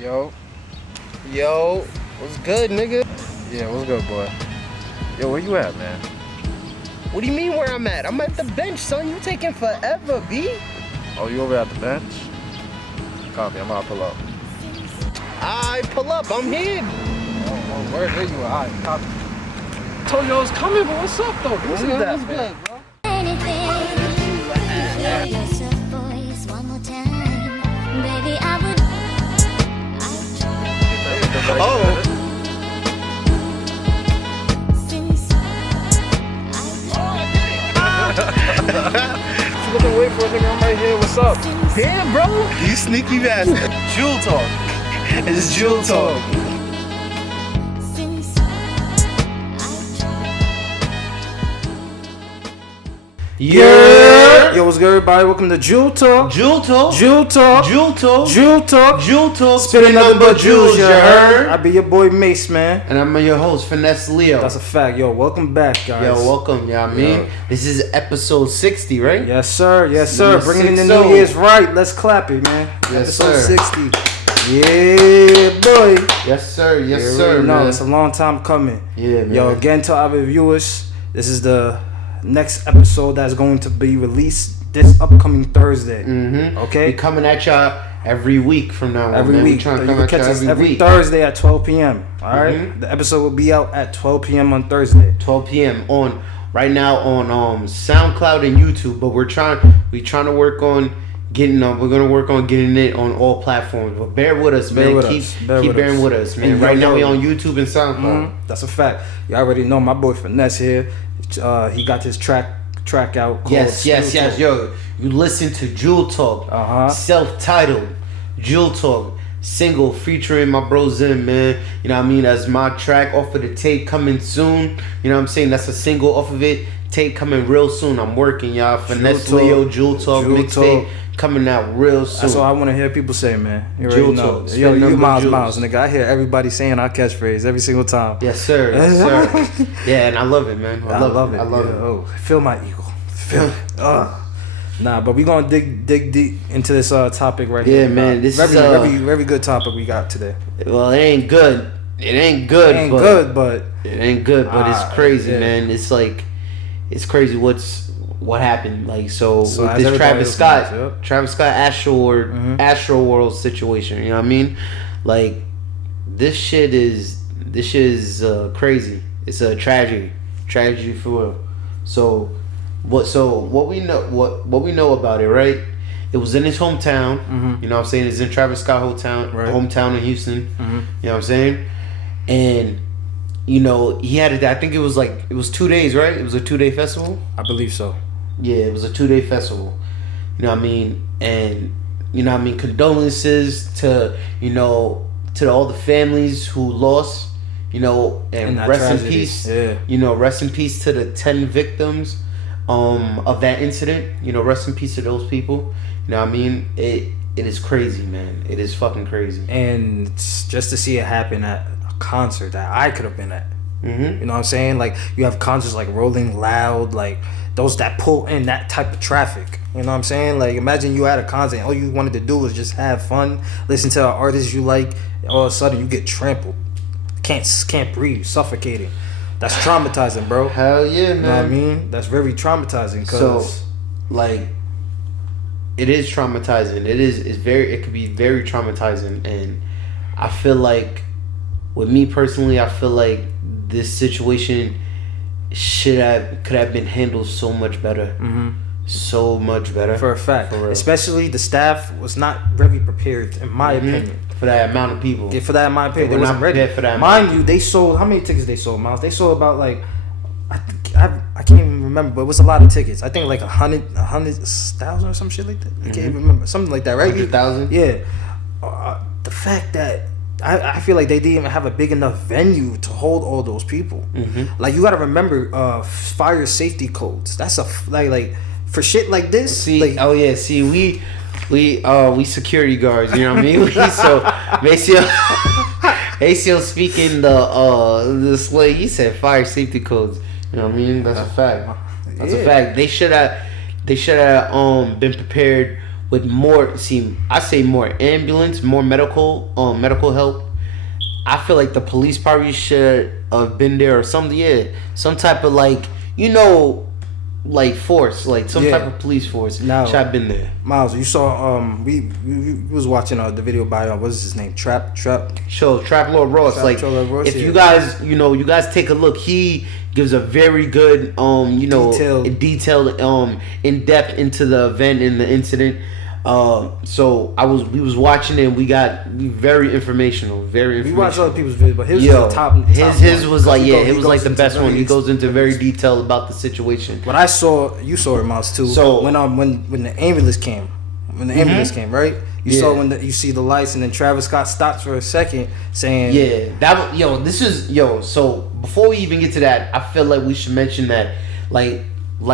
Yo. Yo. What's good, nigga? Yeah, what's good, boy? Yo, where you at, man? What do you mean where I'm at? I'm at the bench, son. You taking forever, B. Oh, you over at the bench? Copy, I'm about to pull up. I pull up. I'm here. Oh, where are you at? All right, copy. Told you I was coming, but what's up, though? What's What's that, good, man? bro? Oh. You looking wait for a nigga? I'm right here. What's up? Damn, bro. You sneaky bastard. Jewel talk. It's Jewel talk. Yeah. Yo, what's good, everybody? Welcome to Jewel Talk. Jewel talk. Jewel Talk. Jewel talk. Jewel Talk. Jewel talk. Spitting nothing but jewels, you heard? I be your boy Mace, man. And I'm your host, Finesse Leo. That's a fact. Yo, welcome back, guys. Yo, welcome. You know what I mean? Yo. This is episode 60, right? Yes, sir. Yes, sir. Number Bringing in the 60. New Year's right. Let's clap it, man. Yes, Episode sir. 60. Yeah, boy. Yes, sir. Yes, You sir. already know, Man. it's a long time coming. Yeah, man. Yo, again to our viewers, this is the next episode that's going to be released this upcoming Thursday. Mm-hmm. Okay? We coming at y'all every week from now on. Every man. week. We trying to You come can at catch y'all us every week. Thursday at 12 p.m. Alright? Mhm. The episode will be out at 12 p.m. on Thursday. 12 p.m. on right now on SoundCloud and YouTube, but we're trying to work on getting we're gonna work on getting it on all platforms. But bear with us, man. Keep bearing with us, man. And right now we yo, on YouTube and SoundCloud. That's a fact. You already know my boy Finesse here. He got his track out called Yes. Steel Talk. Yo, you listen to Jewel Talk, self-titled Jewel Talk single featuring my bro Zim, man. You know what I mean? That's my track off of the tape coming soon. You know what I'm saying? That's a single off of it. Tape coming real soon. I'm working, y'all. Finesse Leo, Jewel Talk mixtape coming out real soon. That's all I want to hear people say, man. You already Jewel know. Talk. Yo, you Spin Miles, number Miles, jewels. nigga. I hear everybody saying our catchphrase every single time. Yes, sir. Yes, sir. Yeah, and I love it, man. I love it. I love it. Oh, feel my ego. Feel it. Nah, but we gonna dig deep into this topic right here. Yeah, man. This very, is very good topic we got today. well, it ain't good. It ain't good. But it's crazy, yeah. man. It's like, it's crazy. What happened? Like, so as with this everybody Travis else Scott, knows, yep. Travis Scott AstroWorld situation. You know what I mean? Like, this shit is crazy. It's a tragedy for real. So what we know about it, right? It was in his hometown. Mm-hmm. You know what I'm saying? It's in Travis Scott hometown in Houston. Mm-hmm. You know what I'm saying? And you know, he had it. I think it was 2 days, right? It was a 2-day festival. I believe so. Yeah, it was a 2-day festival. You know what I mean? And you know what I mean? Condolences to all the families who lost. You know, and rest tragedy. in peace. Yeah. You know, rest in peace to the 10 victims of that incident. You know, rest in peace to those people. You know what I mean? It is crazy, man. It is fucking crazy. And it's just to see it happen at a concert that I could have been at. Mm-hmm. You know what I'm saying? Like, you have concerts like Rolling Loud, like those that pull in that type of traffic. You know what I'm saying? Like, imagine you at a concert and all you wanted to do was just have fun, listen to an artist you like, and all of a sudden you get trampled. Can't breathe, suffocating. That's traumatizing, bro. Hell yeah, man. You know what I mean? That's very traumatizing. So, like, it is traumatizing. It could be very traumatizing, and I feel like, with me personally, I feel like this situation could have been handled so much better. Mm-hmm. So much better. For a fact. For real. Especially the staff was not very prepared, in my opinion. For that amount of people. Yeah, for that, in my opinion, They they were wasn't not ready. prepared for that Mind amount. you, they sold, how many tickets they sold, Miles? They sold about like, I can't even remember, but it was a lot of tickets. I think like 100,000 or some shit like that. I can't even remember. Something like that, right? 100,000? Yeah. The fact that I feel like they didn't even have a big enough venue to hold all those people. Mm-hmm. Like, you gotta remember fire safety codes. That's like for shit like this. See, like, we security guards, you know what I mean? So ACL speaking the slay, he said fire safety codes. You know what I mean? That's a fact. That's a fact. They should have been prepared with more. See, I say more ambulance, more medical help. I feel like the police probably should have been there or something. Yeah, some type of like like force, like some type of police force. Now, should have been there. Miles, you saw we was watching the video by what's his name? Trap Lord Ross. Lord Ross, if you guys you guys take a look, he gives a very good detailed in depth into the event and the incident. So we was watching it and we got very informational. We watched other people's videos, but his was the top. His was like it was like the best one. He goes into very detail about the situation. What I saw, you saw it, Miles, too. So when the ambulance came, right? You saw when you see the lights, and then Travis Scott stops for a second, saying, So before we even get to that, I feel like we should mention that, like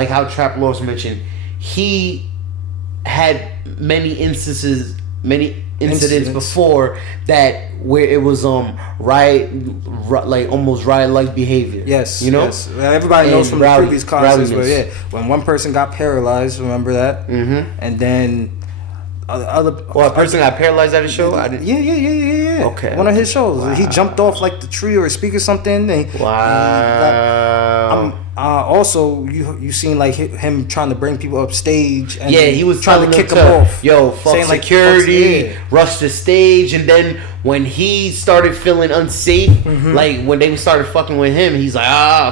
how Trap Lord mentioned, he had many incidents before that where it was almost riot-like behavior. Yes, yes. Everybody knows from the previous concerts where when one person got paralyzed, remember that? Mm-hmm. And then a person got paralyzed at a show? Yeah. Okay. One of his shows. Wow. He jumped off like the tree or a speaker or something. Wow. Also, you seen like him trying to bring people up stage. And he was trying to kick them off. Fuck saying security, rush the stage, and then when he started feeling unsafe, like when they started fucking with him, he's like,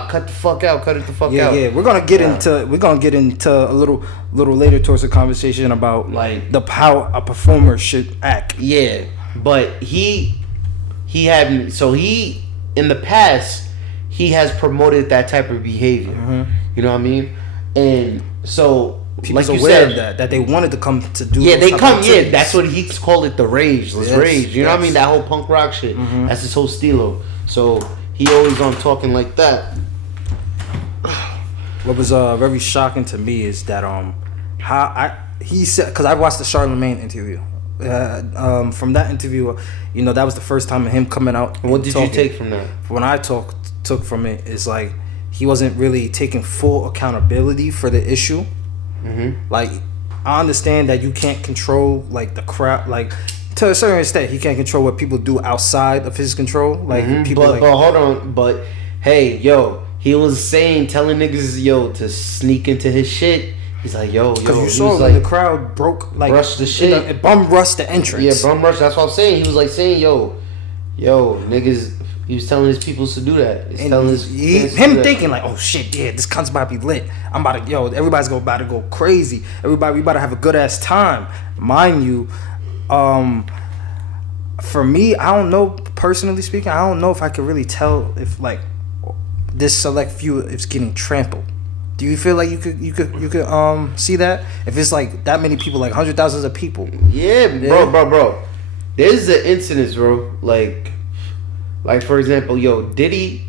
cut the fuck out. Yeah. We're gonna get into a little later towards the conversation about like how a performer should act. Yeah, but he in the past. He has promoted that type of behavior. Mm-hmm. You know what I mean? And so, people like you said, that they wanted to come to do. Yeah, they come. Yeah, that's what he called it. The rage. Rage. You know what I mean? That whole punk rock shit. Mm-hmm. That's his whole stilo. So he always on talking like that. What was very shocking to me is that he said, because I watched the Charlemagne interview. From that interview, that was the first time of him coming out. What did you take from that? When I took from it is like he wasn't really taking full accountability for the issue. Mm-hmm. Like, I understand that you can't control like the crowd, like to a certain extent he can't control what people do outside of his control. Like people, but hold on, but hey, he was telling niggas to sneak into his shit. He's like, because you saw when the crowd rushed the shit, it bum rushed the entrance. Yeah, bum rushed. That's what I'm saying. He was like saying, niggas. He was telling his people to do that. Thinking like, oh shit, yeah, this cunt's about to be lit. I'm about to, everybody's about to go crazy. We about to have a good ass time. Mind you, for me, I don't know, personally speaking, I don't know if I could really tell if like this select few is getting trampled. Do you feel like you could see that? If it's like that many people, like hundreds of thousands of people. Yeah, bro. There's the incidents, bro. Like for example, Diddy,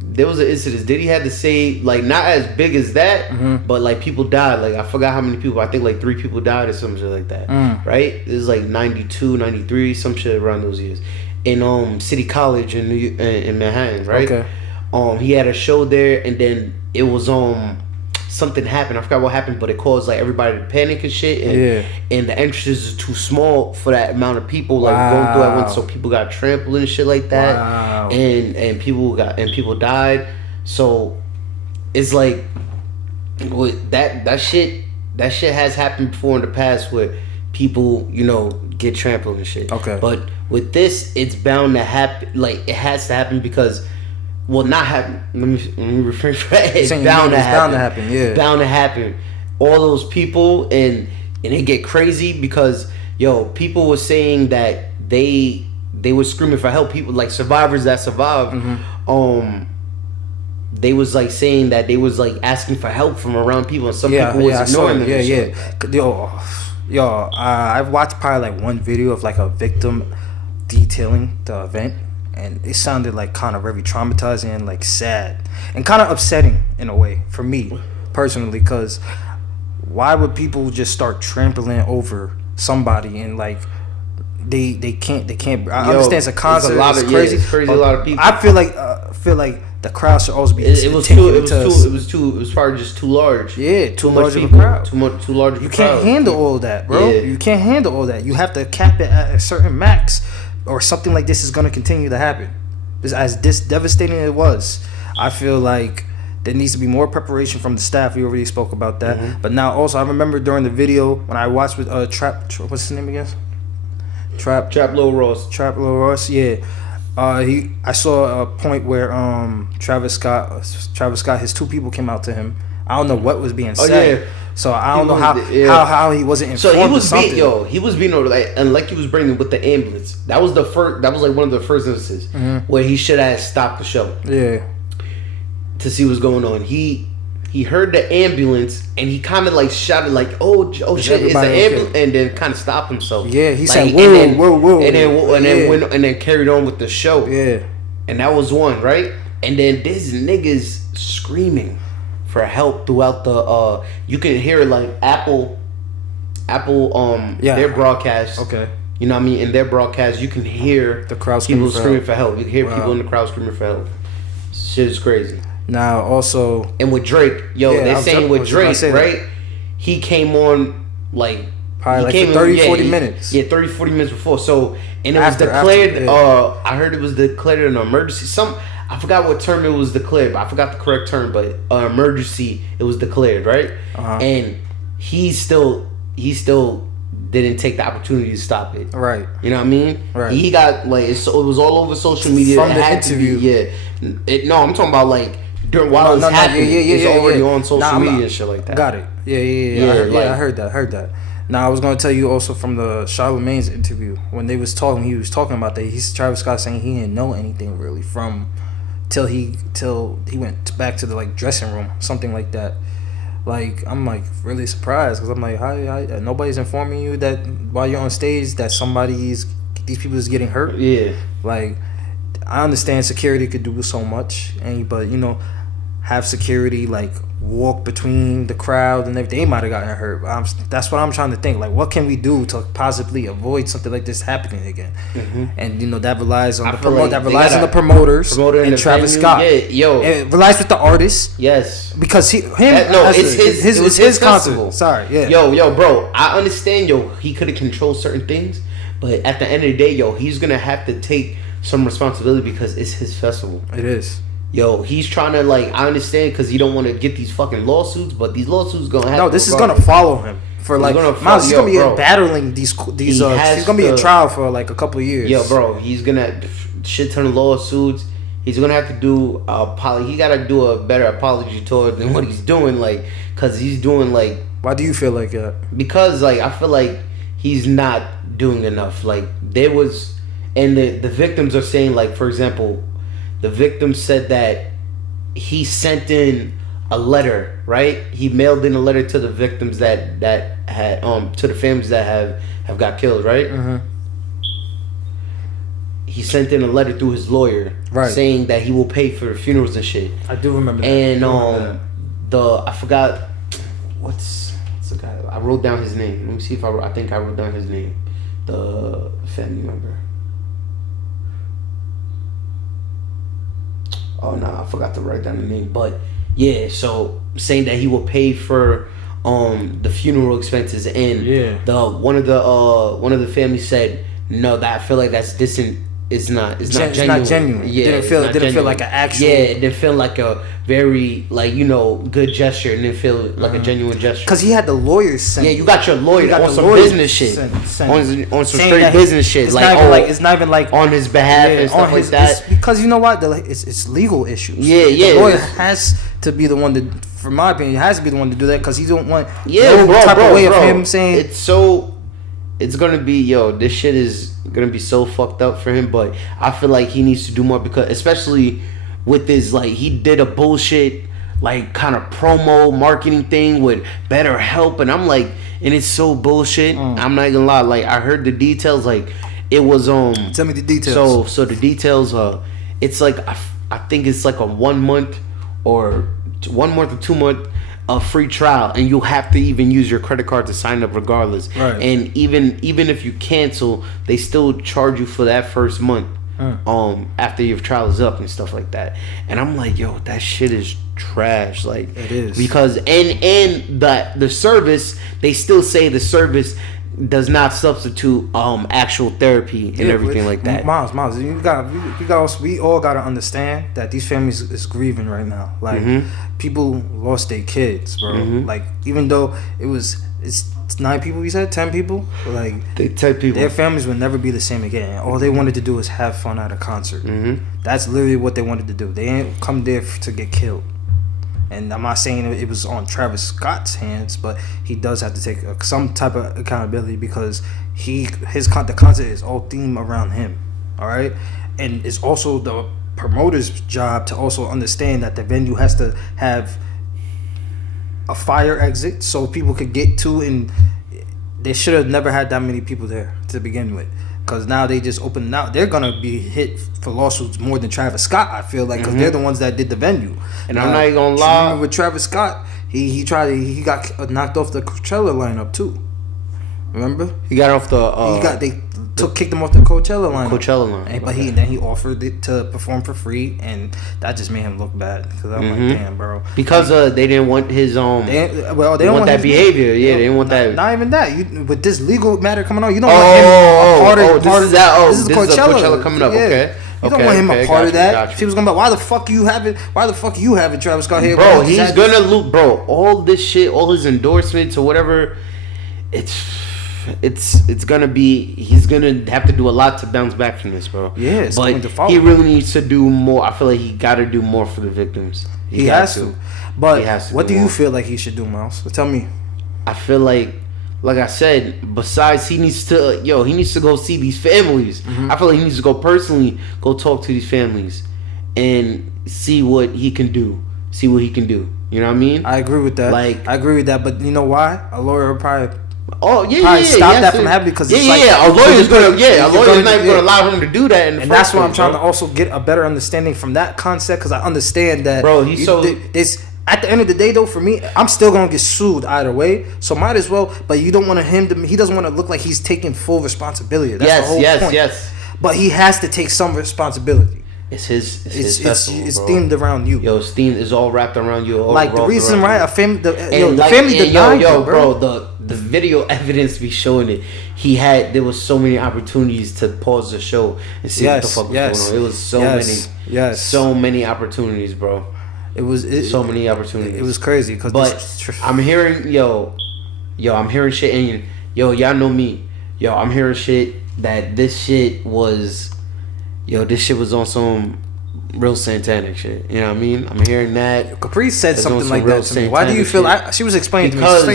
there was an incident. Diddy had to say, like, not as big as that, but like people died. Like I forgot how many people. I think like 3 people died or some shit like that. Right? This is like 92, 93, some shit around those years. In City College in Manhattan, right? Okay. He had a show there, and then it was something happened. I forgot what happened, but it caused like everybody to panic and shit. And the entrances is too small for that amount of people going through at once. So people got trampled and shit like that. Wow. And people died. So it's like that shit has happened before in the past where people get trampled and shit. Okay. But with this, it's bound to happen. Like it has to happen because. Well, not happen. Let me rephrase that. It's bound to happen. Yeah, bound to happen. All those people and it get crazy because people were saying that they were screaming for help. People like survivors that survived. Mm-hmm. They was like saying that they was like asking for help from around people, and some people was ignoring them. I've watched probably like one video of like a victim detailing the event. And it sounded like kind of very traumatizing and like sad and kind of upsetting in a way for me personally, because why would people just start trampling over somebody and like they can't. I understand it's a concert. It's a lot of, it's crazy. It's crazy. A lot of people. I feel like the crowd should also be. It was probably just too large. Yeah, too large of a people, crowd. Too large. You can't handle all that, bro. Yeah. You can't handle all that. You have to cap it at a certain max, or something like this is going to continue to happen. As devastating as it was, I feel like there needs to be more preparation from the staff. We already spoke about that. Mm-hmm. But now also, I remember during the video when I watched with what's his name again? Trap Lil Ross. Yeah. I saw a point where Travis Scott, his two people came out to him. I don't know what was being said. Yeah. So I don't know how he wasn't informed. So he was being and like he was bringing with the ambulance. That was like one of the first instances where he should have stopped the show. Yeah. To see what's going on. He heard the ambulance and he kind of like shouted like, "Oh shit, it's an ambulance," and then kind of stopped himself. Yeah, he like, said, "Whoa," and then carried on with the show. Yeah, and that was one, right? And then there's niggas screaming for help throughout the. You can hear like Apple, their broadcast. Okay. You know what I mean? In their broadcast, you can hear the crowd screaming for help. You can hear people in the crowd screaming for help. Shit is crazy. Now also, and with Drake, they're saying with Drake, right? He came on like probably like 30-40 minutes. Yeah, 30-40 minutes before. So and it was declared. I heard it was declared an emergency. I forgot what term it was declared. But I forgot the correct term, but emergency. It was declared, right? Uh-huh. And he still didn't take the opportunity to stop it. Right. You know what I mean? Right. He got like it was all over social media from the interview. No, I'm talking about like. While it's happening, it's already on social media and shit like that. Got it. Yeah. I heard that. Now I was gonna tell you also from the Charlamagne's interview when they was talking, he was talking about that. He's Travis Scott saying he didn't know anything really from till he went back to the like dressing room, something like that. Like I'm like really surprised because I'm like, how nobody's informing you that while you're on stage that these people is getting hurt. Yeah. Like I understand security could do so much, but have security like walk between the crowd and everything. They might have gotten hurt. That's what I'm trying to think. Like, what can we do to possibly avoid something like this happening again? Mm-hmm. And that relies on the promoters and Travis Scott. Yeah, it relies with the artist. Yes, because it's his concert. Sorry, yeah. Yo, bro. I understand. He could have controlled certain things, but at the end of the day, he's gonna have to take some responsibility because it's his festival. It is. He's trying to I understand because he don't want to get these fucking lawsuits, but these lawsuits gonna happen. No, this is gonna follow him for he's gonna be battling these. He's gonna be in trial for like a couple of years. Yo, bro, he's gonna shit ton of lawsuits. He's gonna have to do he gotta do a better apology toward than what he's doing, because he's doing Why do you feel like that? Because I feel like he's not doing enough. There was, and the victims are saying for example. The victim said that he sent in a letter, right? He mailed in a letter to the victims that had to the families that have got killed, right? Mm-hmm. He sent in a letter through his lawyer, right, saying that he will pay for the funerals and shit. I do remember that. And I forgot what's the guy. I wrote down his name. Let me see if I think I wrote down his name. The family member. Oh no, I forgot to write down the name. But yeah, so saying that he will pay for the funeral expenses, and one of the families said no, that I feel like that's distant. It's not genuine. Yeah, it didn't feel like an actual. Yeah, it didn't feel like a very good gesture. It didn't feel like a genuine gesture. Because he had the lawyers sent. Yeah, you got your lawyer on some business shit. On some straight business shit. It's not even like on his behalf and stuff like that. Because you know what? It's legal issues. Yeah. The lawyer has to be the one to, from my opinion, has to be the one to do that because he don't want way of him saying it's gonna be this shit is gonna be so fucked up for him, but I feel like he needs to do more because especially with this he did a bullshit kind of promo marketing thing with Better Help, and I'm and it's so bullshit. I'm not gonna lie, I heard the details, it was tell me the details. So the details it's I think it's a 1 month or 1 month or 2 month a free trial, and you'll have to even use your credit card to sign up regardless. Right. And even if you cancel, they still charge you for that first month. After your trial is up and stuff like that. And I'm like, yo, that shit is trash. Like, it is, because and the service, they still say the service does not substitute actual therapy and everything like that. Miles, you got we all gotta understand that these families is grieving right now. Like, people lost their kids, bro. Like, even though it's 9 people, you said 10 people, like 10 people, their families will never be the same again. All they wanted to do is have fun at a concert. That's literally what they wanted to do. They ain't come there to get killed. And I'm not saying it was on Travis Scott's hands, but he does have to take some type of accountability, because the concert is all themed around him. All right, and it's also the promoter's job to also understand that the venue has to have a fire exit so people could get to, and they should have never had that many people there to begin with. Because now they just opened out. They're going to be hit for lawsuits more than Travis Scott, I feel like, because they're the ones that did the venue. And I'm not even going to lie. With Travis Scott, he got knocked off the Coachella lineup too. Remember? He got off the... They kicked him off the Coachella lineup. But then he offered it to perform for free, and that just made him look bad. Because I'm like, damn, bro. Because they didn't want his they don't want that behavior. Name. Yeah, they didn't want that. Not even that. With this legal matter coming on, you don't want him this is Coachella coming up. Okay. You don't want him a part of that. If he was gonna be, why the fuck you having Travis Scott here? Bro, he's gonna lose. Bro, all this shit, all his endorsements or whatever, it's gonna be, he's gonna have to do a lot to bounce back from this, bro. Yeah, it's but going to follow. He really needs to do more. I feel like he got to do more for the victims. He has to. But what do you feel like he should do, Miles? Tell me. I feel like I said, besides he needs to go see these families. I feel like he needs to go personally, go talk to these families, and see what he can do. You know what I mean? I agree with that. I agree with that. But you know why? A lawyer will probably. Stop that from happening, because a lawyer's not even gonna allow him to do that. And that's why I'm trying to also get a better understanding from that concept, because I understand that, bro. At the end of the day, though, for me, I'm still gonna get sued either way. So might as well. But you don't want he doesn't want to look like he's taking full responsibility. That's the whole point. Yes. But he has to take some responsibility. It's his festival, it's bro. Themed around you. Yo, it's themed is all wrapped around you. Like the reason, right? A family, the family denied you, bro. The video evidence be showing it. There was so many opportunities to pause the show and see what the fuck was going on. It was so many opportunities, bro. It was so many opportunities. It was crazy, I'm hearing I'm hearing shit, and y'all know me. I'm hearing shit that this shit was on some real satanic shit. You know what I mean? I'm hearing that. Caprice said something like that to me. Why do you feel? She was explaining because to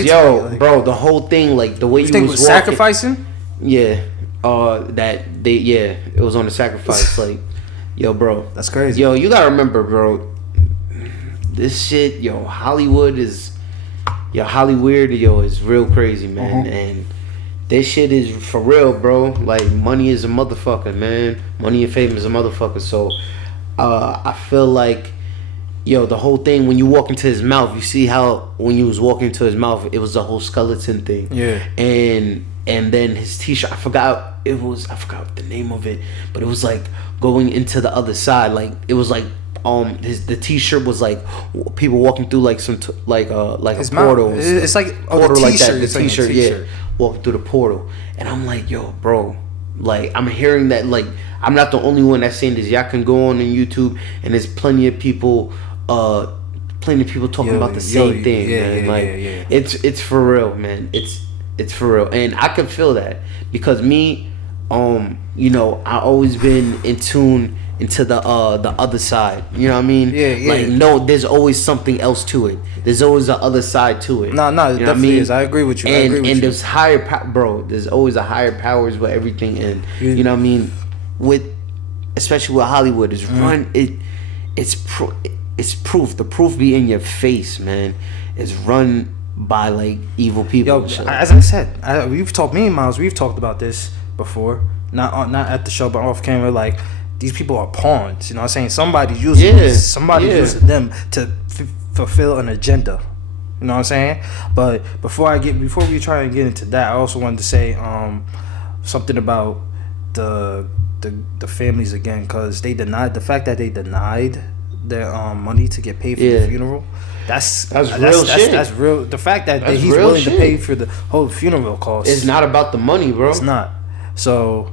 me. Bro, the whole thing, like the way you was sacrificing. Yeah. It was on the sacrifice. Like, bro, that's crazy. You gotta remember, bro. This shit, Hollywood is real crazy, man, and this shit is for real, bro. Like, money is a motherfucker, man. Money and fame is a motherfucker. So, I feel like, the whole thing, when you walk into his mouth, you see how when you was walking into his mouth, it was the whole skeleton thing. Yeah. And then his t-shirt, I forgot the name of it, but it was like going into the other side. Like, it was like, the t-shirt was like people walking through like some like a portal. It's like portal the like that. The t-shirt, yeah, walking through the portal, and I'm like, yo, bro, like I'm hearing that. Like, I'm not the only one that's saying this. Y'all can go on YouTube, and there's plenty of people talking about the same thing, man. It's for real, man. It's for real, and I can feel that because me, I always been in tune into the other side, you know what I mean? Like, no, there's always something else to it. There's always the other side to it. No, it definitely is. I agree with you. And there's higher bro. There's always a higher powers with everything, and you know what I mean. Especially with Hollywood, it's it's proof. The proof be in your face, man. It's run by like evil people. Yo, as I said, we've talked about this before. Not at the show, but off camera. Like, these people are pawns. You know what I'm saying? Somebody uses them to fulfill an agenda. You know what I'm saying? But before we try and get into that, I also wanted to say something about the families again, because they denied the fact that they denied their money to get paid for the funeral. That's real shit. That's real. The fact that he's real willing shit. to pay for the whole funeral costs. It's not about the money, bro. It's not. So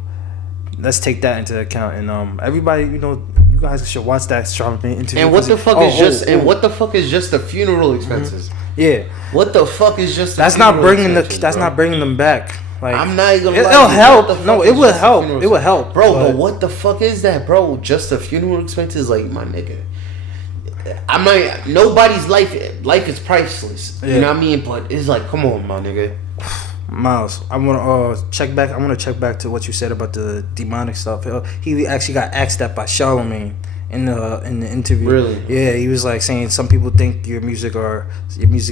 let's take that into account. And everybody, you guys should watch that Charlamagne interview. And what the fuck what the fuck is just the funeral expenses? Yeah. What the fuck is just? That's not bringing not bringing them back. Like, I'm not even gonna lie. It'll help. No, it will help. It will help, bro. But what the fuck is that, bro? Just the funeral expenses, like, my nigga. I'm not. Nobody's life is priceless. Yeah. You know what I mean? But it's like, come on, my nigga. Miles, I want to check back. I want to check back to what you said about the demonic stuff. He actually got asked that by Charlamagne in the interview. Really? Yeah, he was like saying some people think your music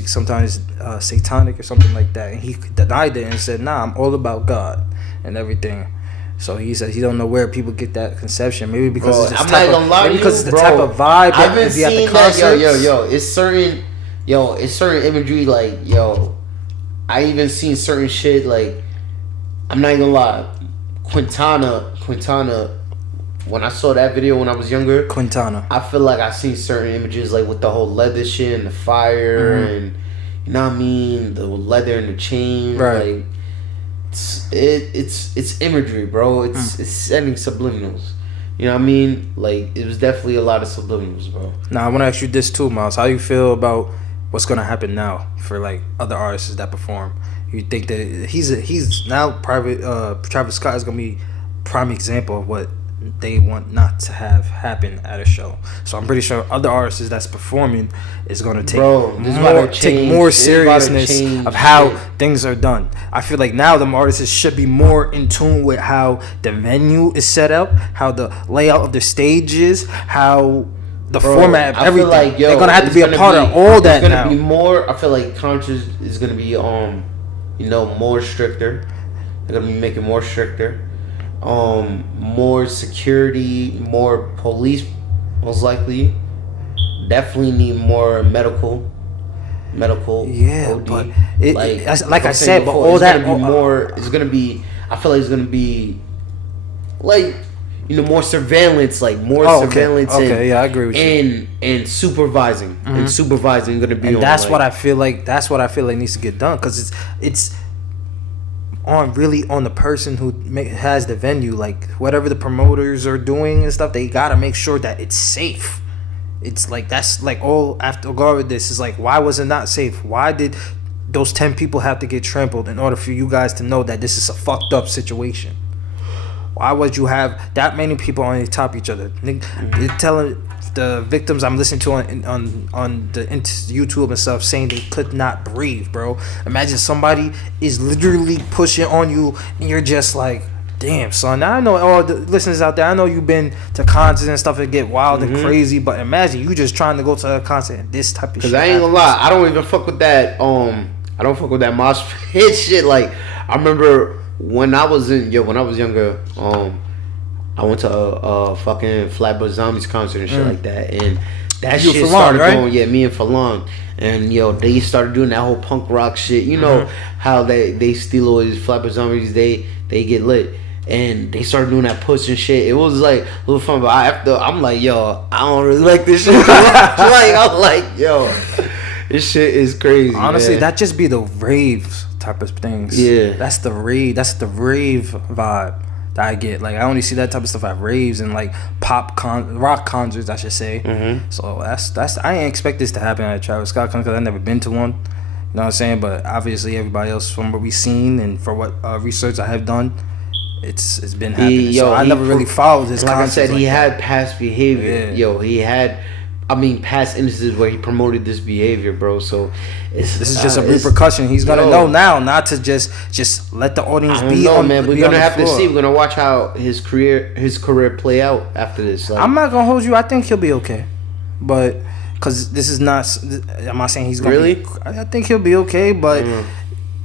sometimes satanic or something like that, and he denied it and said, "Nah, I'm all about God and everything." So he said he don't know where people get that conception. Maybe because it's the type of vibe I've been seeing that. It's certain imagery, like, I even seen certain shit, like, I'm not even gonna lie, Quintana. When I saw that video when I was younger, Quintana, I feel like I seen certain images, like with the whole leather shit and the fire, and you know what I mean, the leather and the chain, right? Like, it's imagery, bro. It's sending subliminals. You know what I mean? Like, it was definitely a lot of subliminals, bro. Now I want to ask you this too, Miles. How you feel about what's gonna happen now for, like, other artists that perform? You think that he's now Travis Scott is gonna be prime example of what they want not to have happen at a show. So I'm pretty sure other artists that's performing is going to take more seriousness of how things are done. I feel like now the artists should be more in tune with how the venue is set up, how the layout of the stage is, how the format of everything. Like, they're going to have to be a part of all that now. Be more, I feel like conscious is going to be more stricter. They're going to be making more stricter. More security, more police, most likely. Definitely need more medical. Yeah, OD. But like I said, before, but all that it's gonna be. I feel like it's gonna be like, more surveillance, surveillance. Okay, yeah, I agree with you. And supervising, and supervising gonna be. And that's what I feel like. That's what I feel like needs to get done, because it's on the person who has the venue. Like, whatever the promoters are doing and stuff, they gotta make sure that it's safe. It's like, that's like all after all of this is like, why was it not safe? Why did those 10 people have to get trampled in order for you guys to know that this is a fucked up situation? Why would you have that many people on top of each other? They're telling the victims I'm listening to on the YouTube and stuff saying they could not breathe, bro. Imagine somebody is literally pushing on you and you're just like, damn, son. Now I know all the listeners out there, I know you've been to concerts and stuff and get wild and crazy, but imagine you just trying to go to a concert and this type of shit. Because I ain't gonna lie, I don't even fuck with that. I don't fuck with that mosh pit shit. Like, I remember when I was younger, I went to a fucking Flatbush Zombies concert and shit like that, and that shit started going. Yeah, me and Falon, and they started doing that whole punk rock shit. You know how they steal all these Flatbush Zombies, they get lit, and they started doing that push and shit. It was like a little fun, but I'm like, yo, I don't really like this shit. I'm like, yo, this shit is crazy. Honestly, man. that just be the rave type of things. Yeah, that's the rave vibe that I get. Like, I only see that type of stuff at raves and like rock concerts, I should say. So that's I ain't expect this to happen at Travis Scott concert because I've never been to one. You know what I'm saying? But obviously everybody else, from what we've seen and for what research I have done, it's been happening. So I never really followed his like concerts. I said, he had past behavior. Yeah. He had, past instances where he promoted this behavior, bro. So this is just a repercussion. He's gonna know now not to just let the audience be on. Man, we're gonna have to see. We're gonna watch how his career play out after this. Like, I'm not gonna hold you. I think he'll be okay, but because this is not. I'm not saying he's gonna really. I think he'll be okay, but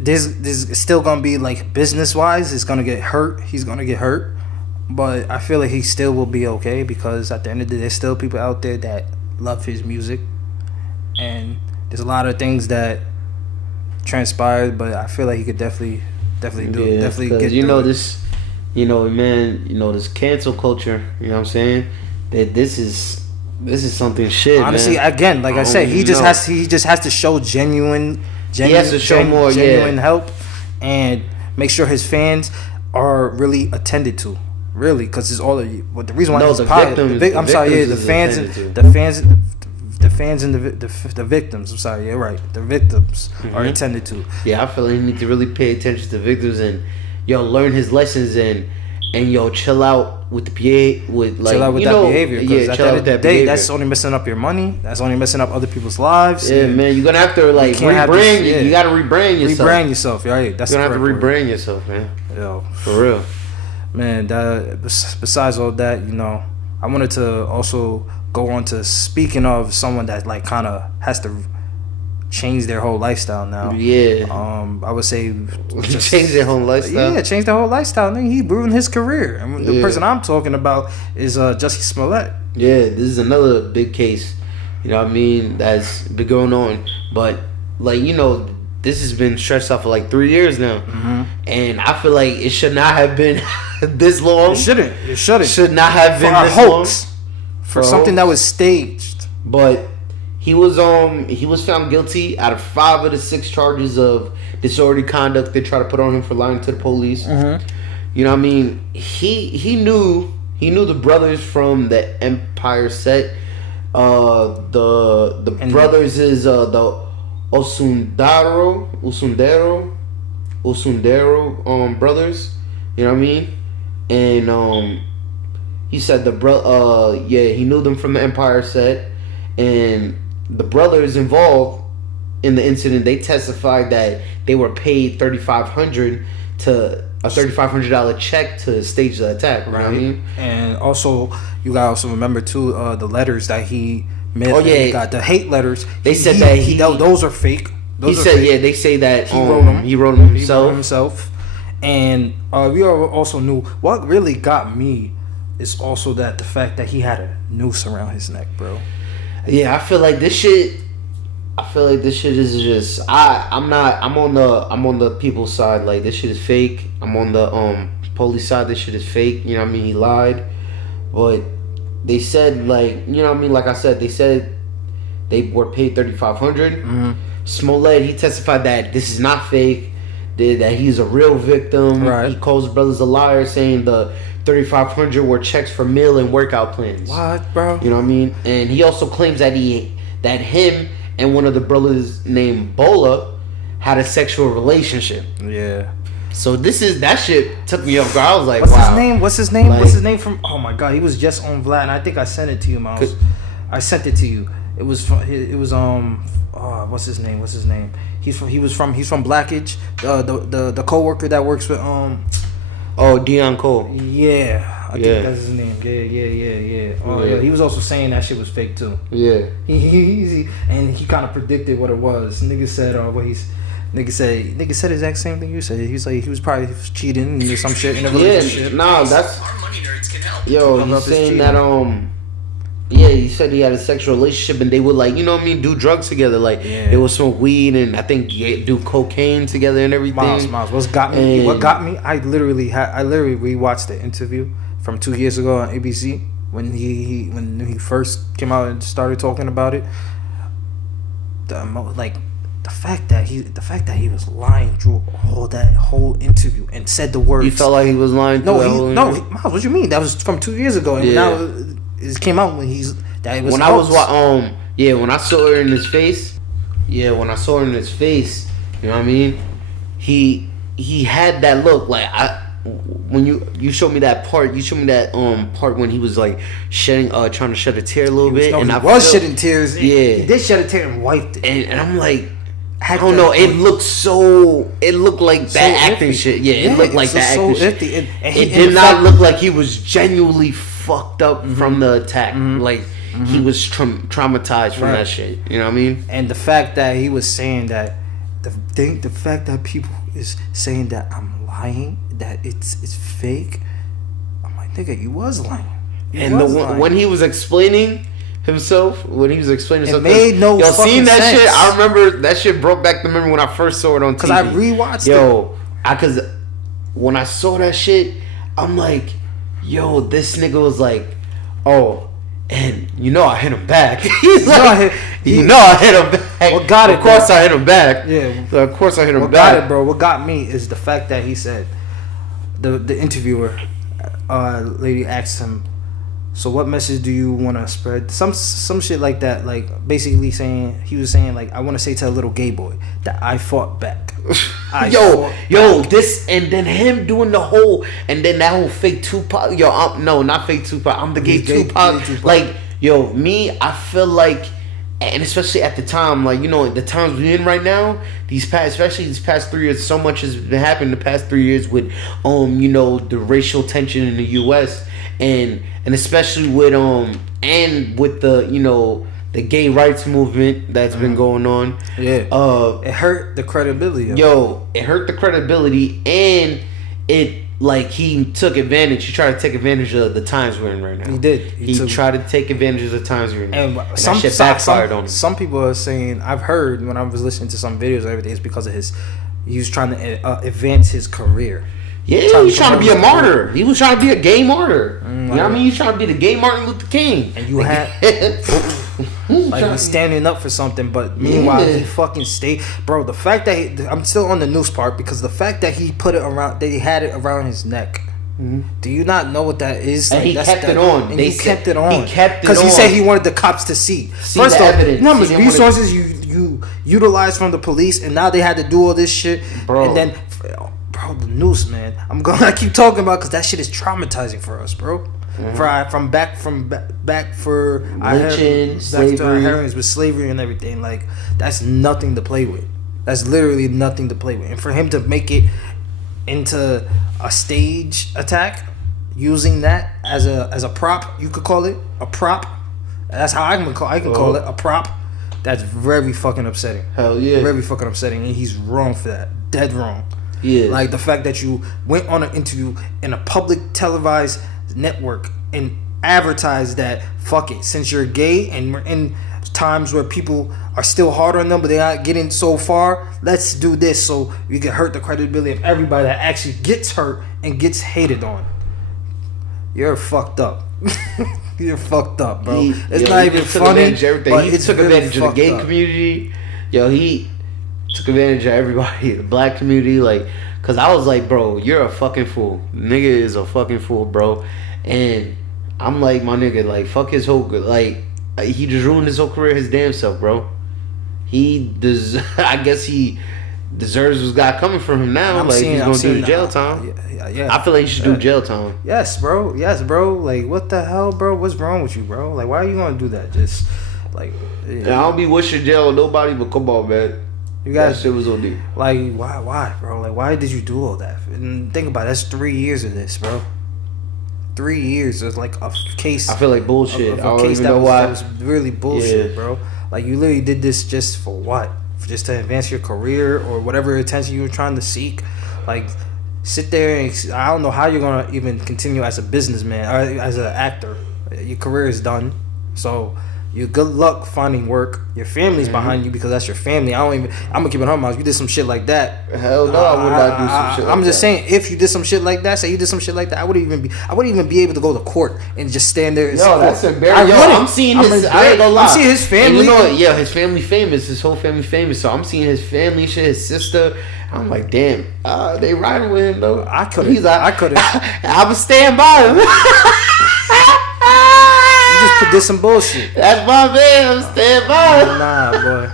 there's still gonna be, like, business wise, it's gonna get hurt. He's gonna get hurt, but I feel like he still will be okay because at the end of the day, there's still people out there that love his music, and there's a lot of things that transpired, but I feel like he could definitely get you through know it. this, man, this cancel culture. You know what I'm saying? That this is something shit. Honestly, man. again, like I said, he just has to show genuine help, and make sure his fans are really attended to. Really, because it's all of you. But the reason why the fans and the victims. I'm sorry, you're right. The victims are attended to. Yeah, I feel like you need to really pay attention to victims and learn his lessons and chill out with the chill out with that behavior. Because at the end of the day, that's only messing up your money. That's only messing up other people's lives. Yeah, man, you're gonna have to rebrand. You gotta rebrand yourself. Rebrand yourself, right? That's you're gonna have to rebrand yourself, man. Yo, for real. Man, besides all that, I wanted to also go on to speaking of someone that like kind of has to change their whole lifestyle now. Yeah. I would say change their whole lifestyle. Yeah, change their whole lifestyle. He ruined his career. And the person I'm talking about is Jussie Smollet. Yeah, this is another big case. You know what I mean? That's been going on, but like this has been stretched out for like 3 years now, and I feel like it should not have been this long. It shouldn't. Should not have been this hoax. long. For something that was staged. But he was found guilty out of 5 of the 6 charges of disorderly conduct they try to put on him for lying to the police. You know what I mean? He knew the brothers from the Empire set. The brothers is the Osundero brothers, you know what I mean? And he said he knew them from the Empire set, and the brothers involved in the incident, they testified that they were paid $3,500 check to stage the attack, right? You know what I mean? And also you gotta also remember too the letters that he made. He got the hate letters. They said those are fake. They say that he wrote them. He wrote them himself. And we also knew what really got me is also that the fact that he had a noose around his neck, bro. Yeah, I feel like this shit is just I'm on the people's side. Like, this shit is fake. I'm on the police side. This shit is fake. You know what I mean? He lied. But they said, like, you know what I mean? Like I said, they said they were paid $3,500. Smollett, he testified that this is not fake, that he's a real victim. Right. He calls his brothers a liar, saying the $3,500 were checks for meal and workout plans. What, bro? You know what I mean? And he also claims that him and one of the brothers named Bola had a sexual relationship. Yeah. So that shit took me off guard. I was like, What's wow. What's his name? What's his name from? Oh my god, he was just on Vlad, and I think I sent it to you, Miles. I sent it to you. It was what's his name? He's from Blackage. The coworker that works with Dion Cole. Yeah, I think that's his name. Yeah. Oh yeah, he was also saying that shit was fake too. Yeah. He kind of predicted what it was. Nigga said Nigga said the exact same thing you said. He was like he was cheating or some shit in a relationship. Nah, that's our money nerds can help. Yo, he's saying that he said he had a sexual relationship and they would, like, you know what I mean, do drugs together. Like, they would smoke weed and I think do cocaine together and everything. Miles, what got me? I literally rewatched the interview from 2 years ago on ABC when he first came out and started talking about it. The fact that he was lying through that whole interview and said the words. You felt like he was lying through Miles, what you mean? That was from 2 years ago, and now it came out when when I saw her in his face. Yeah, when I saw her in his face, you know what I mean? He had that look like when you showed me that part. You showed me that part when he was like trying to shed a tear a little bit, and I was shedding tears. Yeah, he did shed a tear and wiped it. And I'm like, I don't know. It looked like that acting shit. Yeah, it looked like that acting shit. It did not look like he was genuinely fucked up from the attack. Like he was traumatized from that shit. You know what I mean? And the fact that he was saying that, the fact that people is saying that I'm lying, that it's fake. I'm like, nigga, you was lying. When he was explaining himself when he was explaining it something. Made no yo, fucking seeing that sense. shit, I remember that shit brought back the memory when I first saw it on TV. Because I rewatched it. Cause when I saw that shit, I'm like, yo, this nigga was like, oh, and I hit him back. He's like, I hit him back. What got it? Of course, I hit him back. Yeah, so of course I hit him what back. Got it, bro? What got me is the fact that he said, the interviewer, lady asked him, so what message do you want to spread? Some shit like that, like basically he was saying like, I want to say to a little gay boy that I fought back. This, and then him doing the whole, and then that whole fake Tupac. No, not fake Tupac. I'm the gay Tupac. Like, me, I feel like, and especially at the time, like, the times we're in right now, especially these past 3 years, so much has been happening the past 3 years with, the racial tension in the U.S. and especially with and with the gay rights movement that's been going on. Yeah. It hurt the credibility. It hurt the credibility, and it, like, he took advantage. He tried to take advantage of the times we're in right now. He did. He tried to take advantage of the times we're in. And that shit backfired on him. Some people are saying, I've heard when I was listening to some videos and everything, it's because of he was trying to advance his career. Yeah, he was trying to be a martyr. He was trying to be a gay martyr. You know what I mean? He's trying to be the gay Martin Luther King. And you had like he's standing up for something, but meanwhile he fucking stayed. Bro, the fact that I'm still on the noose part, because the fact that he put it around, they had it around his neck. Mm-hmm. Do you not know what that is? And he kept it on. And he kept it on. He kept it on. Because he said he wanted the cops to see. First the off, evidence. how much resources you utilized from the police, and now they had to do all this shit. Bro. And then, the noose, man. I'm gonna keep talking about, because that shit is traumatizing for us, bro. Mm-hmm. From back for lynching, slavery, with slavery and everything. Like, that's nothing to play with. That's literally nothing to play with. And for him to make it into a stage attack using that as a prop, you could call it a prop. That's how I can call it a prop. That's very fucking upsetting. Hell yeah, very fucking upsetting, and he's wrong for that. Dead wrong. Yeah, like the fact that you went on an interview in a public televised network and advertised that, fuck it, since you're gay and we're in times where people are still hard on them but they're not getting so far, let's do this so you can hurt the credibility of everybody that actually gets hurt and gets hated on. You're fucked up. You're fucked up, bro. It's not even funny, but he took advantage of the gay community. He took advantage of everybody, the black community, like, cause I was like, bro, you're a fucking fool. Nigga is a fucking fool, bro. And I'm like, my nigga, like, fuck his whole, like, he just ruined his whole career, his damn self, bro. I guess he deserves what's got coming from him now. He's gonna do jail time. Yeah. I feel like he should do jail time. Yes, bro. Like, what the hell, bro? What's wrong with you, bro? Like, why are you gonna do that? Just like, I don't be wishing jail on nobody, but come on, man. You guys, that shit was OD. Like, why, bro? Like, why did you do all that? And think about it, that's 3 years of this, bro. 3 years is like a case. I feel like bullshit. I don't even know why. That was really bullshit, bro. Like, you literally did this just for what? Just to advance your career or whatever attention you were trying to seek. Like, sit there and I don't know how you're gonna even continue as a businessman or as an actor. Your career is done, so. You good luck finding work. Your family's behind you because that's your family. I'm gonna keep it on my house. You did some shit like that. Hell no, I would not do some shit. I'm just saying, if you did some shit like that, say you did some shit like that, I wouldn't even be able to go to court and just stand there. That's embarrassing. I'm seeing his. I ain't gonna lie. I'm seeing his family. And his family famous. His whole family famous. So I'm seeing his family shit. His sister. I'm like, damn. They riding with him though. I couldn't. He's like, I couldn't. I'ma stand by him. Just put this some bullshit. That's my man. I'm staying by. Nah, boy.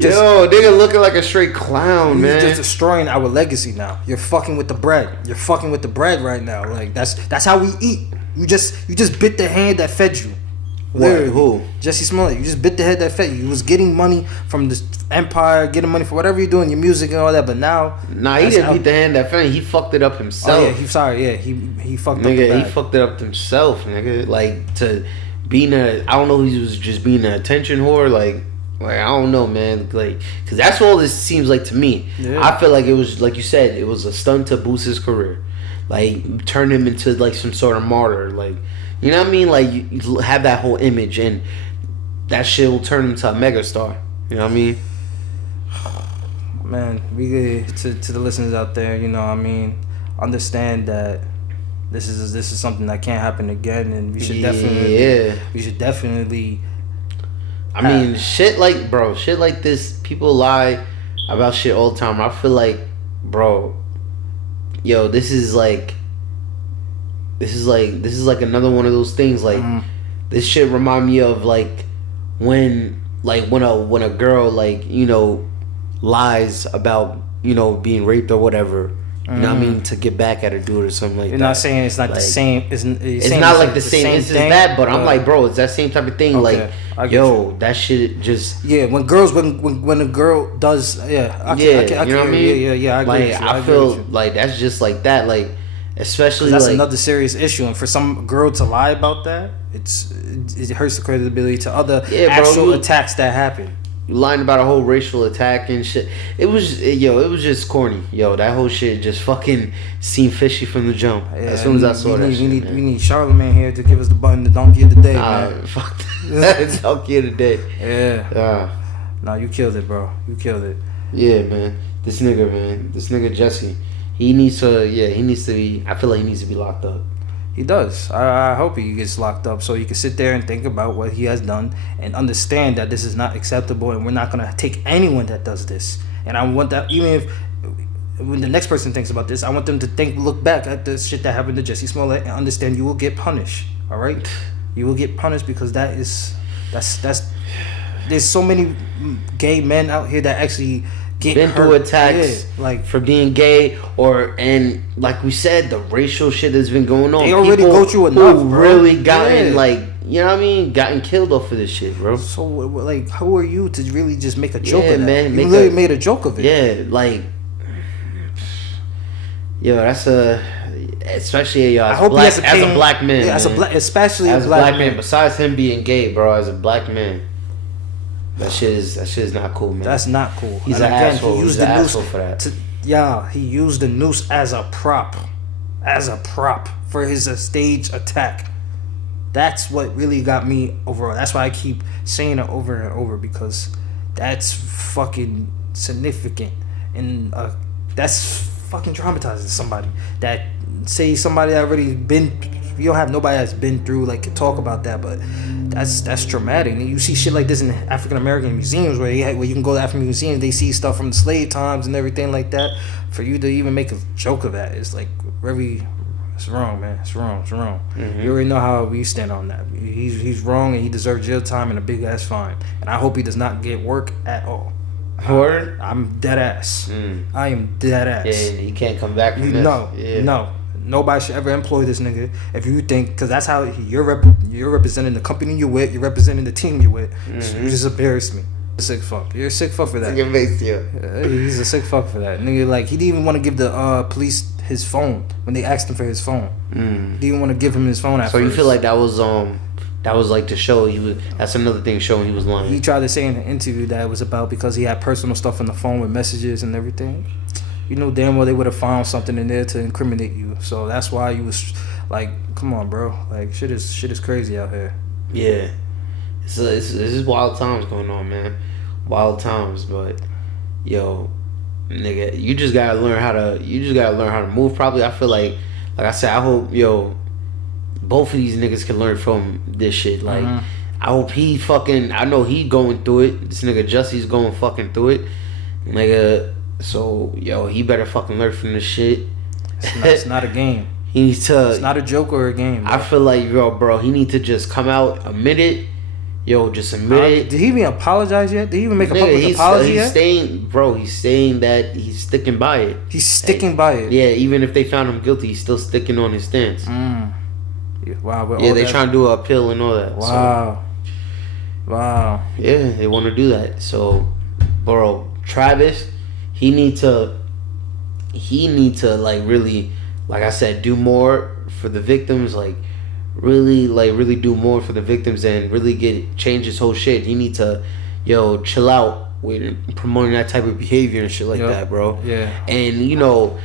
Yo, nigga looking like a straight clown, man. You're just destroying our legacy now. You're fucking with the bread. You're fucking with the bread right now. Like, that's how we eat. You just bit the hand that fed you. Literally. Who? Jussie Smollet. You just bit the head that fed you. You was getting money from the empire, getting money for whatever you're doing, your music and all that. But now, he didn't beat the hand that fed him. He fucked it up himself. Oh yeah, he fucked up. Nigga, he fucked it up himself, nigga. Like, to being I don't know, he was just being an attention whore. Like I don't know, man. Like, cause that's all this seems like to me. Yeah. I feel like it was, like you said, it was a stunt to boost his career. like turn him into like some sort of martyr, like, you know what I mean? Like you have that whole image, and that shit will turn him to a megastar. You know what I mean? Man, we to the listeners out there, you know what I mean, understand that this is something that can't happen again, and we should definitely. I mean, shit like this, people lie about shit all the time. I feel like, bro, yo, this is like another one of those things. Like, this shit remind me of like when a girl, like, you know, lies about, you know, being raped or whatever. You know what I mean? To get back at a dude or something like that. You're not saying it's not like, the same. It's not like the same. It's just that, but I'm like, bro, it's that same type of thing. Okay, like, yo, that shit just. Yeah, when a girl does, you know what I mean? Yeah. I agree. I feel like that's just like that. Like, especially that's like, another serious issue, and for some girl to lie about that, it hurts the credibility to other actual attacks that happen. Lying about a whole racial attack and shit. It was just corny. Yo, that whole shit just fucking seemed fishy from the jump. Yeah, as soon as I saw that shit. We need Charlamagne here to give us the button, the donkey of the day, man. Fuck that. Donkey of the day. Yeah. Nah, you killed it, bro. You killed it. Yeah, man. This nigga Jussie. He needs to be, I feel like he needs to be locked up. He does. I hope he gets locked up so he can sit there and think about what he has done and understand that this is not acceptable, and we're not going to take anyone that does this. And I want that, even if when the next person thinks about this, I want them to look back at the shit that happened to Jussie Smollet and understand you will get punished. All right? You will get punished because that's there's so many gay men out here that actually been through attacks, like for being gay, and like we said, the racial shit that's been going on. They already go through enough, bro. Really gotten like, you know what I mean, gotten killed off of this shit, bro. So like, who are you to really just make a joke of that? Man, you literally made a joke of it. Yeah, like, yo, that's especially as a black man, especially as a black man. Besides him being gay, bro, as a black man. That shit is not cool, man. That's not cool. He's an asshole. He's an asshole for that. He used the noose as a prop for his stage attack. That's what really got me overall. That's why I keep saying it over and over, because that's fucking significant, and that's fucking traumatizing somebody. That somebody that already been. You don't have nobody that's been through, like, can talk about that, but that's traumatic. And you see shit like this in African American museums where you can go to African museums, they see stuff from the slave times and everything like that. For you to even make a joke of that is like it's wrong, man. It's wrong. Mm-hmm. You already know how we stand on that. He's wrong, and he deserves jail time and a big ass fine. And I hope he does not get work at all. Word? I'm dead ass. I am dead ass. Yeah, he can't come back from this. No. Nobody should ever employ this nigga if you think, because that's how you're representing the company you're with, you're representing the team you're with. So you just embarrassed me. Sick fuck. You're a sick fuck for that. He's a sick fuck for that. Nigga, like, he didn't even want to give the police his phone when they asked him for his phone. He didn't even want to give him his phone at first. So you feel like that was like to show that's another thing showing he was lying. He tried to say in the interview that it was about because he had personal stuff on the phone with messages and everything. You know damn well they would have found something in there to incriminate you. So that's why you was like, come on, bro. Like, shit is crazy out here. Yeah. It's just wild times going on, man. Wild times, but yo, nigga, you just gotta learn how to move properly. I feel like I said, I hope, yo, both of these niggas can learn from this shit. Like, I hope I know he going through it. This nigga Jussie's going fucking through it. Nigga, so, yo, he better fucking learn from this shit. It's not a game. He needs to. It's not a joke or a game, bro. I feel like, yo, bro, he need to just come out, admit it. Yo, just admit it. Did he even apologize yet? Did he even make a public apology yet? He's saying that he's sticking by it. He's sticking by it. Yeah, even if they found him guilty, he's still sticking on his stance. Wow. Yeah, they trying to do an appeal and all that. Wow. So, wow. Yeah, they want to do that. So, bro, Travis, he need to like really, like I said, do more for the victims. Like really do more for the victims and really change his whole shit. He need to, yo, chill out with promoting that type of behavior and shit like that, bro. Yeah. And you know,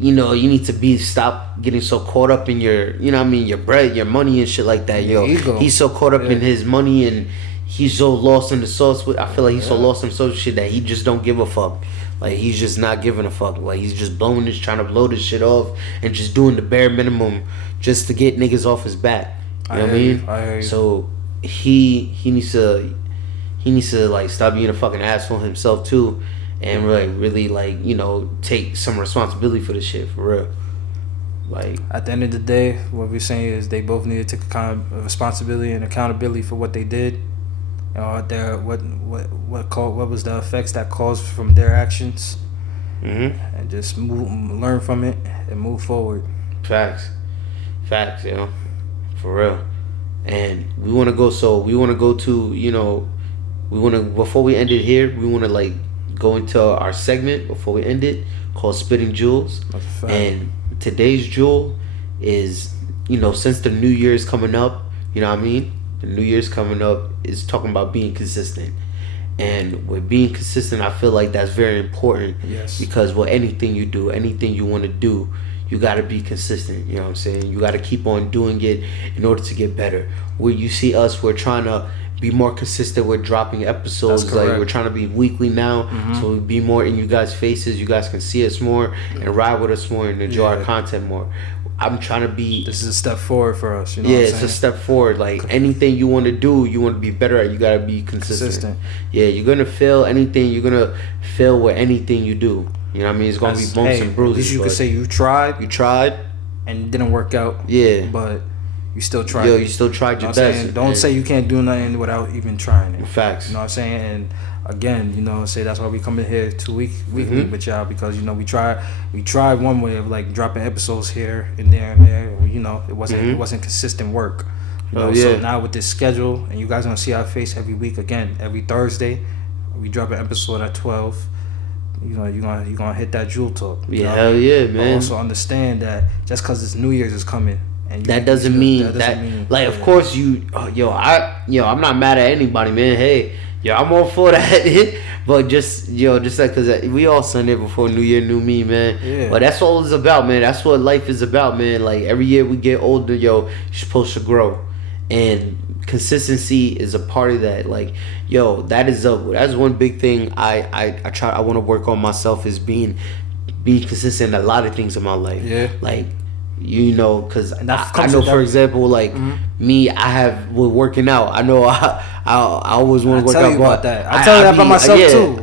you know, you need to stop getting so caught up in your, you know what I mean, your bread, your money and shit like that. Yo, he's so caught up in his money and he's so lost in the sauce. I feel like he's so lost in the sauce shit that he just don't give a fuck. Like, he's just not giving a fuck. Like, he's just trying to blow this shit off and just doing the bare minimum just to get niggas off his back. You know what I mean? I hear you. So he needs to like stop being a fucking asshole himself too, and really like, you know, take some responsibility for this shit for real. Like, at the end of the day, what we're saying is they both need to take responsibility and accountability for what they did. What was the effects that caused from their actions, and just learn from it and move forward. Facts, you know, for real. And we want to go to, you know, before we end it here, we want to like go into our segment before we end it called Spitting Jewels. And today's jewel is, you know, since the New Year's coming up, you know what I mean? The New Year's coming up is talking about being consistent. And with being consistent, I feel like that's very important. Yes. Because with anything you do, anything you want to do, you got to be consistent. You know what I'm saying? You got to keep on doing it in order to get better. Where you see us, we're trying to be more consistent with dropping episodes. Like, we're trying to be weekly now, so we be more in you guys' faces. You guys can see us more and ride with us more and enjoy our content more. I'm trying to be. This is a step forward for us. You know what I'm saying? It's a step forward. Like, anything you want to do, you want to be better at, you got to be consistent. Yeah, you're going to fail anything. You're going to fail with anything you do. You know what I mean? It's going to be bumps and bruises. At least you could say you tried. And it didn't work out. Yeah. But you still tried. You still tried your best. Don't say you can't do nothing without even trying it. Facts. You know what I'm saying? And again, you know, that's why we come in here weekly with y'all, because, you know, we tried one way of like dropping episodes here and there and there. You know, it wasn't consistent work. You know, so now with this schedule, and you guys gonna see our face every week again, every Thursday, we drop an episode at 12. You know, you're gonna hit that jewel talk. Yeah, hell yeah, man. But also understand that just because this New Year's is coming, and that doesn't mean like, of course I'm not mad at anybody, man. Hey, I'm all for that. But just like, cause we all Sunday before New Year, new me, man. Yeah. But that's all it's about, man. That's what life is about, man. Like, every year we get older, you're supposed to grow, and consistency is a part of that. Like, that's one big thing I want to work on myself, is being consistent in a lot of things in my life. Yeah. Like, you know, because I know, for example, like me, with working out, I know I always want to work out. About that. I tell you that about myself too.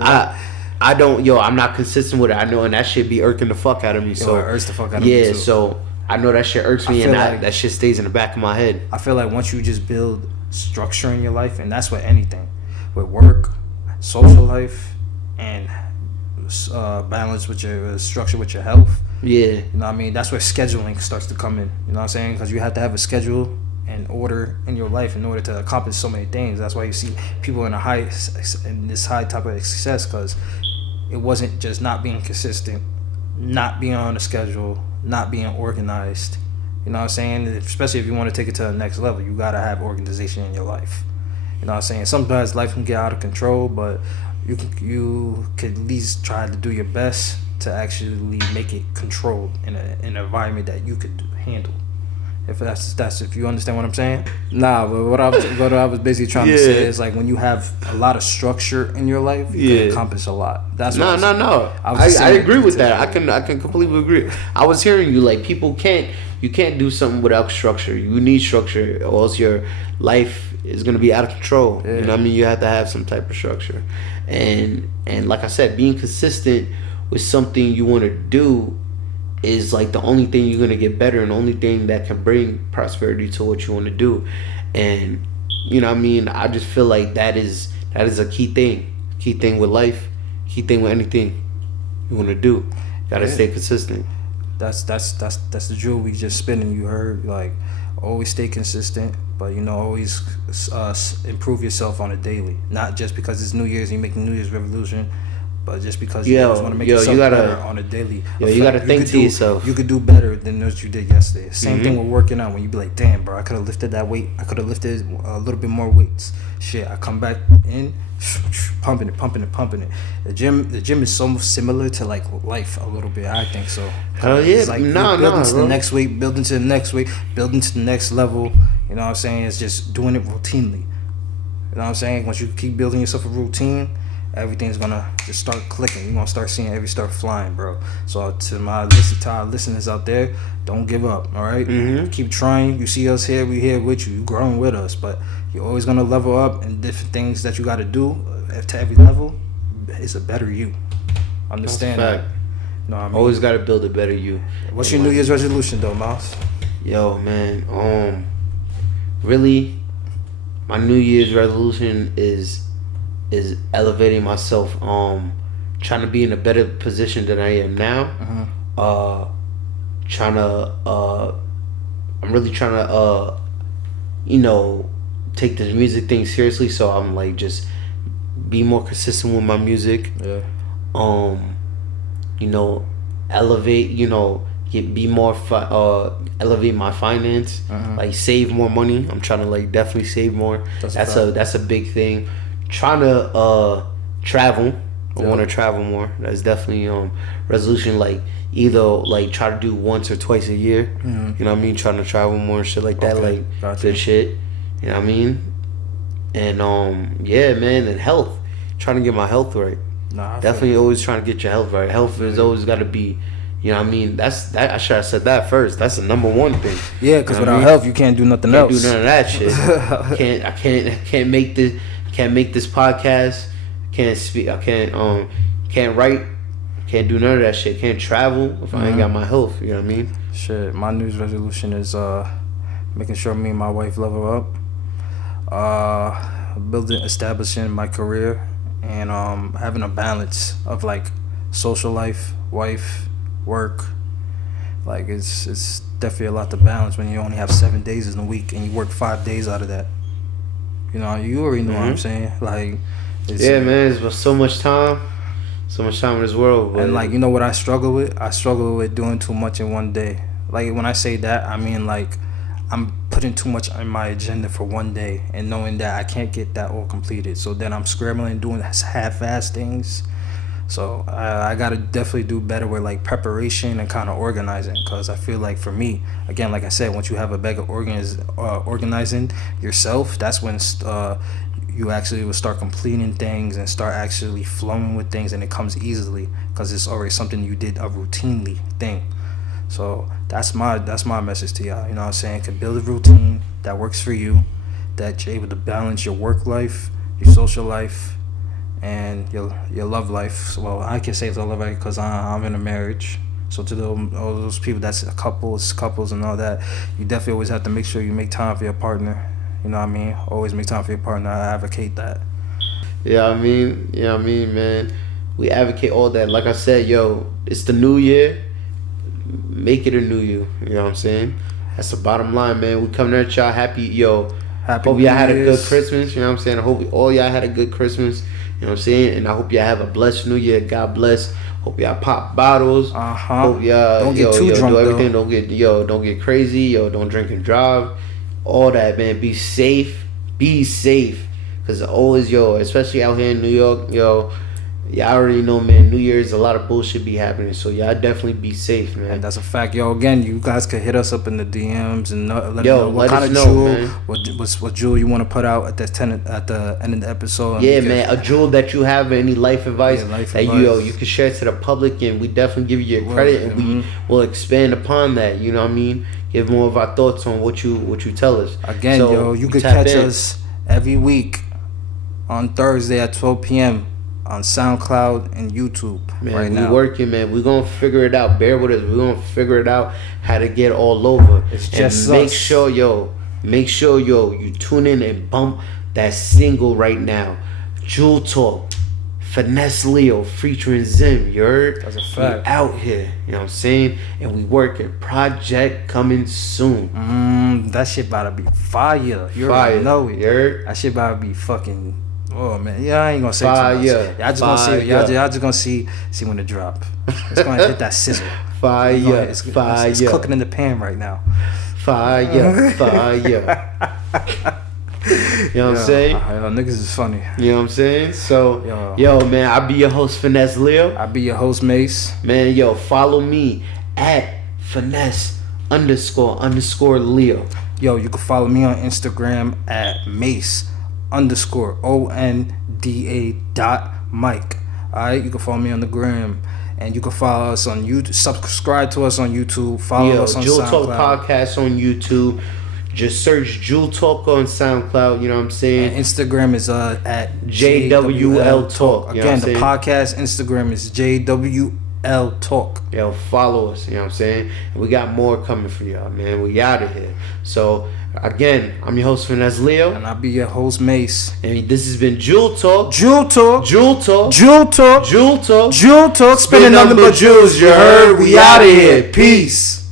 I don't, I'm not consistent with it. I know, and that shit be irking the fuck out of me. So it irks the fuck out of me too. Yeah, so I know that shit irks me, and that shit stays in the back of my head. I feel like once you just build structure in your life, and that's with anything, with work, social life, and balance with your structure with your health. Yeah. You know what I mean? That's where scheduling starts to come in. You know what I'm saying? Because you have to have a schedule and order in your life in order to accomplish so many things. That's why you see people in this high type of success, because it wasn't just not being consistent, not being on a schedule, not being organized. You know what I'm saying? Especially if you want to take it to the next level, you got to have organization in your life. You know what I'm saying? Sometimes life can get out of control, but you could at least try to do your best to actually make it controlled in an environment that you could handle. If if you understand what I'm saying. Nah, but what I was basically trying to say is, like, when you have a lot of structure in your life, you can accomplish a lot. That's what no. I agree with that. I can completely agree. I was hearing you, like, you can't do something without structure. You need structure, or else your life is gonna be out of control. Yeah. You know what I mean? You have to have some type of structure, and like I said, being consistent with something you want to do is like the only thing you're gonna get better, and the only thing that can bring prosperity to what you want to do. And you know what I mean, I just feel like that is a key thing with life, key thing with anything you want to do. Gotta stay consistent. That's the jewel we just spinning. You heard, like, always stay consistent, but, you know, always improve yourself on a daily. Not just because it's New Year's and you're making New Year's resolution, But just because you always want to make yourself better on a daily, you gotta think to yourself. You could do better than what you did yesterday. Same thing with working out. When you be like, damn, bro, I could have lifted that weight. I could have lifted a little bit more weights. Shit, I come back in, pumping it. The gym is so similar to like life a little bit. I think so. Hell yeah, it's like building to the next weight, building to the next weight, building to the next level. You know what I'm saying? It's just doing it routinely. You know what I'm saying? Once you keep building yourself a routine, everything's gonna just start clicking. You're gonna start seeing everything start flying, bro. So to our listeners out there, don't give up, all right? Keep trying. You see us here, we here with you. You growing with us, but you're always gonna level up, and different things that you gotta do to every level is a better you. Understand that? No, I mean, always gotta build a better you. What's your New Year's resolution though, Miles? Yo, man, really, my New Year's resolution is elevating myself, trying to be in a better position than I am now. I'm really trying to take this music thing seriously, so I'm like just be more consistent with my music. Elevate, elevate my finance, like save more money. I'm trying to like definitely save more. That's a big thing. Trying to travel. I want to travel more. That's definitely resolution. Like either like try to do once or twice a year. You know what I mean? Trying to travel more and shit like that. Okay. Like good shit. You know what I mean? And yeah, man. And health. Trying to get my health right. Definitely always trying to get your health right. Health is always got to be. You know what I mean? That's that. I should have said that first. That's the number one thing. Yeah, because without health, you can't do nothing else. Can't do none of that shit. I can't make this. Can't make this podcast. Can't speak. I can't write. Can't do none of that shit. Can't travel if I ain't got my health. You know what I mean? Shit. My New Year's resolution is making sure me and my wife level up. Establishing my career, and having a balance of like social life, wife, work. Like it's definitely a lot to balance when you only have 7 days in a week and you work 5 days out of that. You know, you already know what I'm saying. Like, man, it's so much time in this world. But. And like, you know what I struggle with? I struggle with doing too much in one day. Like when I say that, I mean like I'm putting too much on my agenda for one day and knowing that I can't get that all completed. So then I'm scrambling doing half-ass things. So I gotta definitely do better with like preparation and kind of organizing, because I feel like for me, again, like I said, once you have a better organizing yourself, that's when you actually will start completing things and start actually flowing with things, and it comes easily because it's already something you did a routinely thing. So that's my message to y'all. You know what I'm saying? Can build a routine that works for you, that you're able to balance your work life, your social life, and your love life. Well, I can say it's a love life because I'm in a marriage. So to all those people that's couples and all that, you definitely always have to make sure you make time for your partner. You know what I mean? Always make time for your partner. I advocate that. Yeah, I mean, man. We advocate all that. Like I said, it's the new year. Make it a new you. You know what I'm saying? That's the bottom line, man. We coming at y'all happy. Hope y'all had a good Christmas. You know what I'm saying? I hope all y'all had a good Christmas. You know what I'm saying? And I hope y'all have a blessed New Year. God bless. Hope y'all pop bottles. Hope y'all don't get too drunk, do everything. Though. Don't get crazy. Don't drink and drive. All that, man. Be safe. Be safe. Cause always, especially out here in New York, y'all already know, man. New Year's, a lot of bullshit be happening. So y'all definitely be safe, man. And that's a fact, Again, you guys could hit us up in the DMs and let us know what kind of jewel, what jewel you want to put out at the end of the episode. Yeah, man, a jewel that you have, any life advice you can share to the public, and we definitely give you your credit, and we will expand upon that. You know what I mean? Give more of our thoughts on what you tell us. Again, you could catch us every week on Thursday at 12 p.m. on SoundCloud and YouTube. Man, right now. We working, man. We're going to figure it out. Bear with us. We're going to figure it out how to get all over. It's just make sure, you tune in and bump that single right now. Jewel Talk, Finesse Leo featuring Zim. You heard? That's a fact. We out here. You know what I'm saying? And we working. Project coming soon. That shit about to be fire. You already know it. You heard? That shit about to be fucking Oh man, yeah, I ain't gonna say Fire. too much. Y'all just gonna see. Fire. Y'all just gonna see when it drop. It's gonna hit that sizzle. Fire. It's cooking in the pan right now. Fire. Fire. You know what I'm saying? Niggas is funny. You know what I'm saying? So, yo, man, I be your host, Finesse Leo. I be your host, Mace. Man, yo, follow me at Finesse__ Leo. Yo, you can follow me on Instagram at Mace_ONDA.Mike. Alright, you can follow me on the gram. And you can follow us on YouTube. Subscribe to us on YouTube. Follow us on Jewel SoundCloud. Talk Podcast on YouTube. Just search Jewel Talk on SoundCloud. You know what I'm saying? And Instagram is at JWL Talk. Again, the podcast Instagram is JWL Talk. Yo, follow us. You know what I'm saying? And we got more coming for y'all, man. We out of here. So, again, I'm your host, Finesse Leo. And I'll be your host, Mace. And this has been Jewel Talk. Jewel Talk. Jewel Talk. Jewel Talk. Jewel Talk. Jewel Talk. Spinning nothing but jewels. You heard? We out of here. Peace.